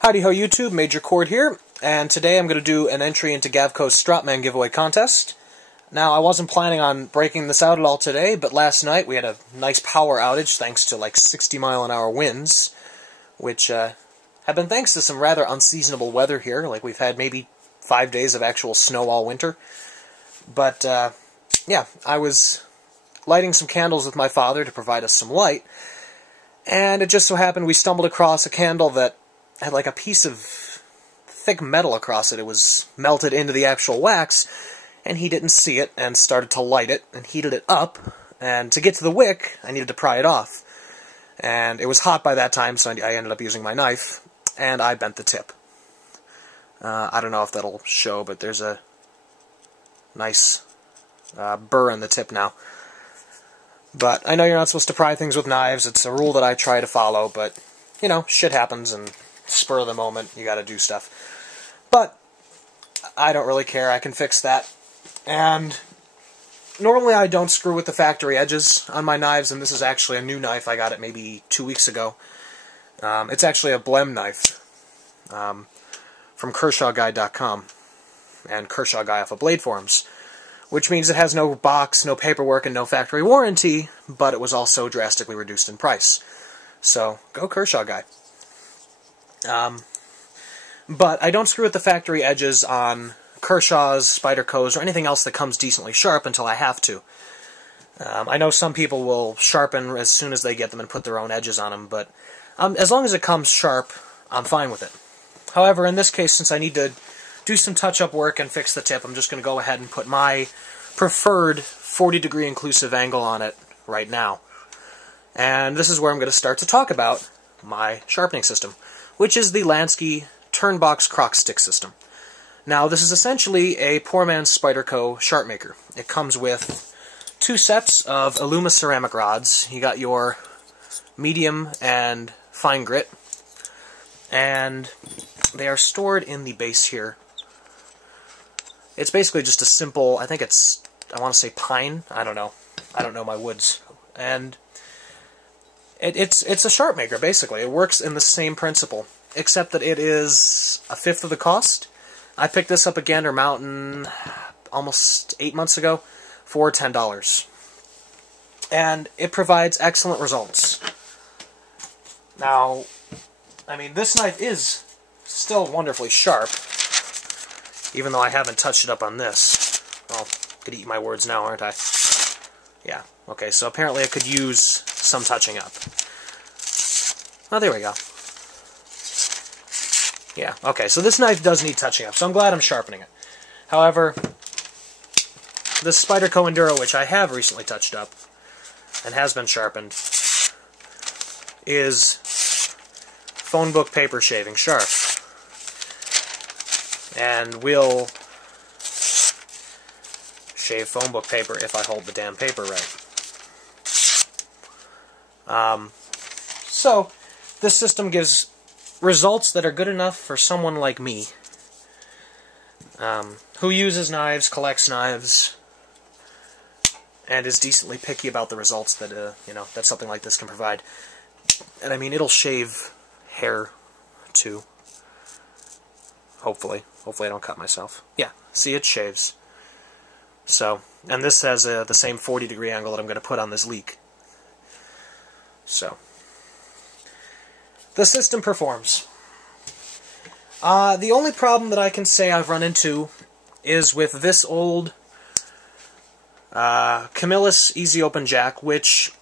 Howdy ho YouTube, Major Cord here, and today I'm going to do an entry into Gavkoo's Stropman giveaway contest. Now, I wasn't planning on breaking this out at all today, but last night we had a nice power outage thanks to like 60-mile-an-hour winds, which have been thanks to some rather unseasonable weather here. Like, we've had maybe 5 days of actual snow all winter. But, yeah, I was lighting some candles with my father to provide us some light, and it just so happened we stumbled across a candle that had like a piece of thick metal across it. It was melted into the actual wax, and he didn't see it and started to light it and heated it up, and to get to the wick I needed to pry it off, and it was hot by that time, so I ended up using my knife and I bent the tip. I don't know if that'll show, but there's a nice burr in the tip now. But I know you're not supposed to pry things with knives. It's a rule that I try to follow, but you know, shit happens, and spur of the moment, you gotta do stuff. But I don't really care, I can fix that. And normally I don't screw with the factory edges on my knives, and this is actually a new knife. I got it maybe 2 weeks ago. It's actually a blem knife from KershawGuy.com and Kershaw Guy off of Blade Forums, which means it has no box, no paperwork, and no factory warranty, but it was also drastically reduced in price. So, go Kershaw Guy. But I don't screw with the factory edges on Kershaw's, Spyderco's, or anything else that comes decently sharp until I have to. I know some people will sharpen as soon as they get them and put their own edges on them, but as long as it comes sharp, I'm fine with it. However, in this case, since I need to do some touch-up work and fix the tip, I'm just going to go ahead and put my preferred 40-degree inclusive angle on it right now. And this is where I'm going to start to talk about my sharpening system, which is the Lansky Turnbox Croc Stick system. Now, this is essentially a poor man's Spyderco sharp maker. It comes with 2 sets of Illuma ceramic rods. You got your medium and fine grit, and they are stored in the base here. It's basically just a simple, I think it's, I want to say pine, I don't know my woods, and it's a sharp maker, basically. It works in the same principle, except that it is a fifth of the cost. I picked this up at Gander Mountain almost 8 months ago for $10. And it provides excellent results. Now, I mean, this knife is still wonderfully sharp, even though I haven't touched it up on this. Well, I could eat my words now, aren't I? Yeah, okay, so apparently I could use some touching up. Oh, there we go. Yeah, okay, so this knife does need touching up, so I'm glad I'm sharpening it. However, this Spyderco Enduro, which I have recently touched up, and has been sharpened, is phone book paper shaving sharp. And will shave phone book paper if I hold the damn paper right. So, this system gives results that are good enough for someone like me, who uses knives, collects knives, and is decently picky about the results that, you know, that something like this can provide. And I mean, it'll shave hair, too. Hopefully. Hopefully I don't cut myself. Yeah, see, it shaves. So, and this has the same 40-degree angle that I'm going to put on this leak. So, the system performs. The only problem that I can say I've run into is with this old Camillus Easy Open Jack, which,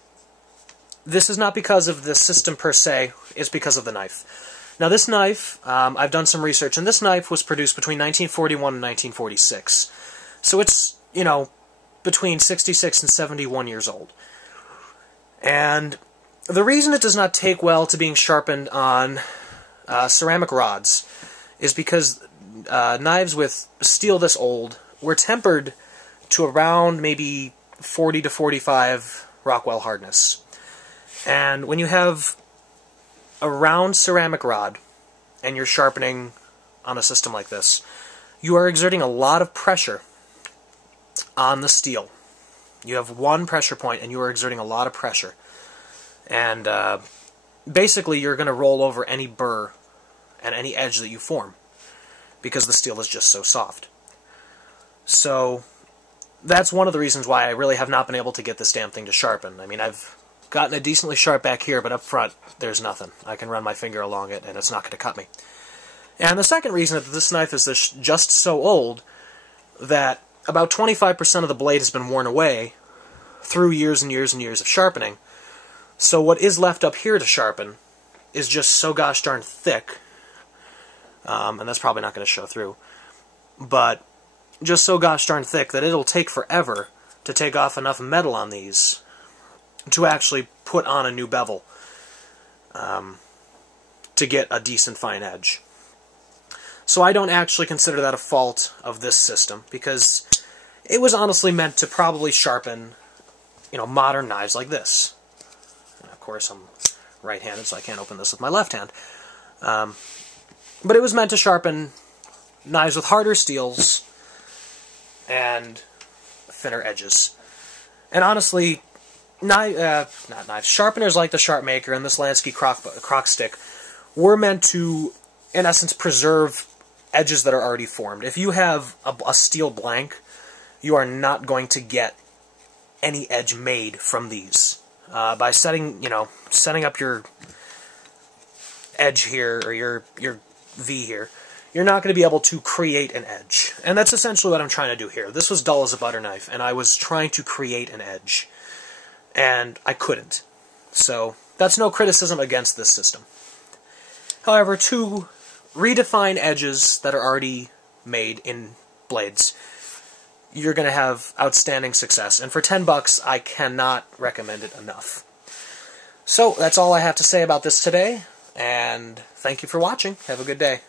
this is not because of the system per se, it's because of the knife. Now this knife, I've done some research, and this knife was produced between 1941 and 1946. So it's, you know, between 66 and 71 years old. And the reason it does not take well to being sharpened on ceramic rods is because knives with steel this old were tempered to around maybe 40 to 45 Rockwell hardness. And when you have a round ceramic rod and you're sharpening on a system like this, you are exerting a lot of pressure on the steel. You have one pressure point and you are exerting a lot of pressure. And basically you're going to roll over any burr and any edge that you form, because the steel is just so soft. So that's one of the reasons why I really have not been able to get this damn thing to sharpen. I mean, I've gotten it decently sharp back here, but up front, there's nothing. I can run my finger along it, and it's not going to cut me. And the second reason that this knife is just so old, that about 25% of the blade has been worn away through years and years and years of sharpening. So what is left up here to sharpen is just so gosh darn thick, and that's probably not going to show through, but just so gosh darn thick that it'll take forever to take off enough metal on these to actually put on a new bevel to get a decent fine edge. So I don't actually consider that a fault of this system, because it was honestly meant to probably sharpen, modern knives like this. And of course, I'm right-handed, so I can't open this with my left hand. But it was meant to sharpen knives with harder steels and thinner edges. And honestly, sharpeners like the Sharpmaker and this Lansky crock stick were meant to, in essence, preserve edges that are already formed. If you have a steel blank, you are not going to get any edge made from these. By setting up your edge here, or your V here, you're not going to be able to create an edge. And that's essentially what I'm trying to do here. This was dull as a butter knife, and I was trying to create an edge. And I couldn't. So that's no criticism against this system. However, to redefine edges that are already made in blades, you're going to have outstanding success. And for $10, I cannot recommend it enough. So that's all I have to say about this today, and thank you for watching. Have a good day.